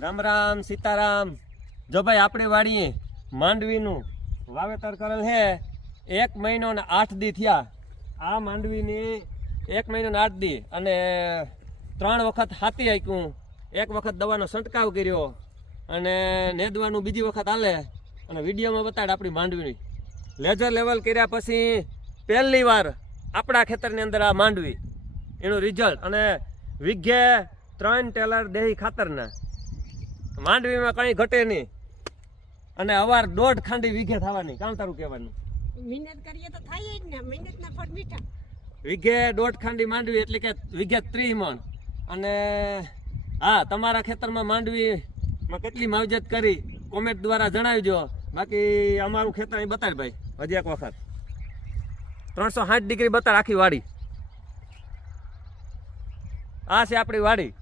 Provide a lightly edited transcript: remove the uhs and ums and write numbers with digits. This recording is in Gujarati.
રામ રામ સીતારામ। જો ભાઈ આપણી વાડીએ માંડવીનું વાવેતર કરેલ છે 1 મહિનો ને 8 દી થયા। આ માંડવીની 1 મહિનો ને 8 દી અને 3 વખત હાથી આક્યું, 1 વખત દવાનો છંટકાવ કર્યો અને નેદવાનું બીજી વખત હાલે અને વિડીયોમાં બતાડ આપણી માંડવીની લેજર લેવલ કર્યા પછી પહેલી વાર આપણા ખેતરની અંદર આ માંડવી એનું રિઝલ્ટ અને વીઘે 3 ટેલર દેહી ખાતરના માંડવીમાં કંઈ ઘટે નહીં અને અવાર 1.5 ખાંડી વીઘે થવાની। કામ તારું કહેવાનું મહેનત કરીએ તો થાય જ ને, મહેનતના ફળ મીઠા। વીઘે 1.5 ખાંડી માંડવી એટલે કે વીઘે 30 મણ। અને હા, તમારા ખેતરમાં માંડવીમાં કેટલી માવજત કરી કોમેન્ટ દ્વારા જણાવજો। બાકી અમારું ખેતર અહીં બતાડ ભાઈ હજી એક વખત 360 ડિગ્રી બતાડ આખી વાડી। આ છે આપણી વાડી।